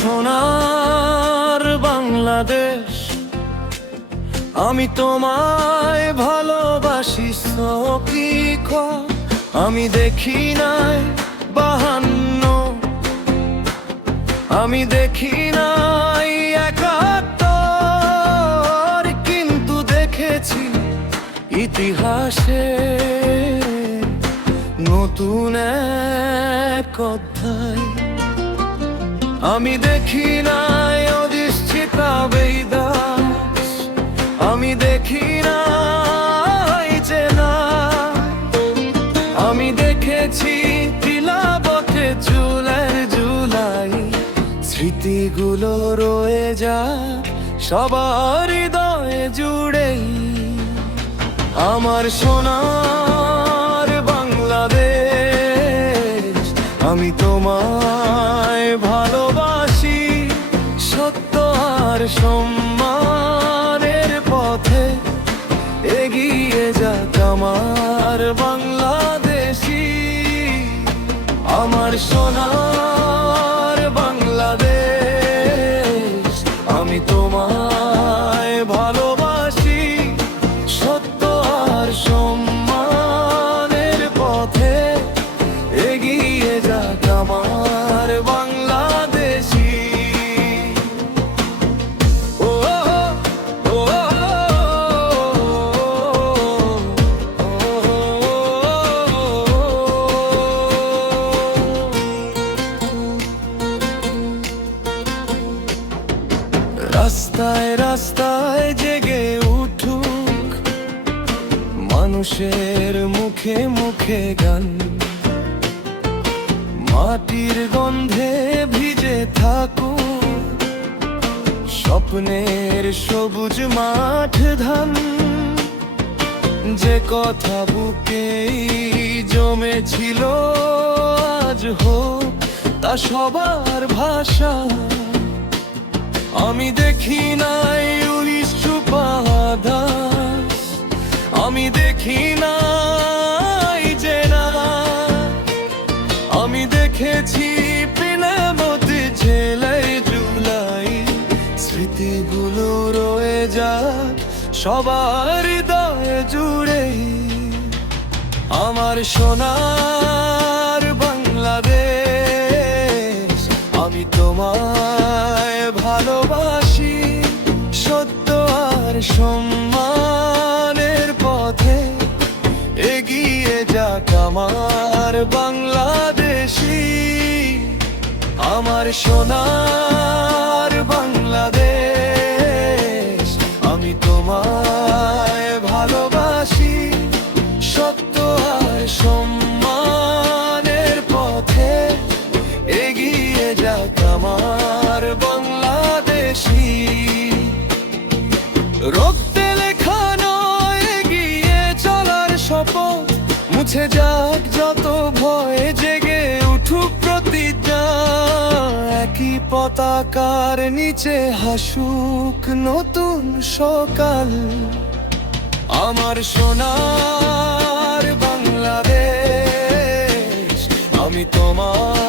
সোনার বাংলাদেশ, আমি তোমায় ভালোবাসি সকি খ। আমি দেখি নাই 52, আমি দেখি নাই 71, কিন্তু দেখেছি ইতিহাসে নতুন এক অধ্যায়। আমি দেখি নাই অধিষ্ঠিতা বেদাস, আমি দেখি নাই চেনা, আমি দেখেছি তিলাবতে চুলের জুলাই। স্মৃতিগুলো রয়ে যায় সবার হৃদয়ে জুড়েই। আমার সোনার বাংলাদেশ, আমি তোমায় ভালোবাসি সত্য আর সম্মানের পথে এগিয়ে যাক আমার বাংলাদেশি। আমার সোনার বাংলাদেশ, আমি তোমায় ভালোবাসি সত্য আর সম্মানের পথে এগিয়ে যাক আমার বাংলাদেশি। ও ও রাস্তায় রাস্তায় জেগে উঠুক মানুষের মুখে মুখে গান, মাটির গন্ধে ভিজে থাকুক স্বপ্নের সবুজ মাঠ ধান। যে কথা বুকেই জমেছিল আজ হোক তা সবার ভাষা। আমি দেখি নাই 19 দাস, আমি দেখি নাই জেনা, আমি দেখেছি পিনামতে ঝেলাই জুলাই। স্মৃতিগুলো রয়ে যাক সবার হৃদয়ে জুড়েই। আমার সোনার বাংলাদেশ, আমি তোমায় ভালোবাসি সত্য আর সম্মানের পথে এগিয়ে যাক আমার বাংলাদেশি। আমার সোনার বাংলাদেশ, আমি তোমায় ভালোবাসি সত্য আর সম্মানের পথে এগিয়ে যাক আমার বাংলাদেশি। রক্তে লেখা নয় এগিয়ে চলার শপথ, মুছে যাক যত ভয়, জেগে উঠুক প্রতিজ্ঞা। একই পতাকার নিচে হাসুক নতুন সকাল। আমার সোনার বাংলাদেশ, আমি তোমার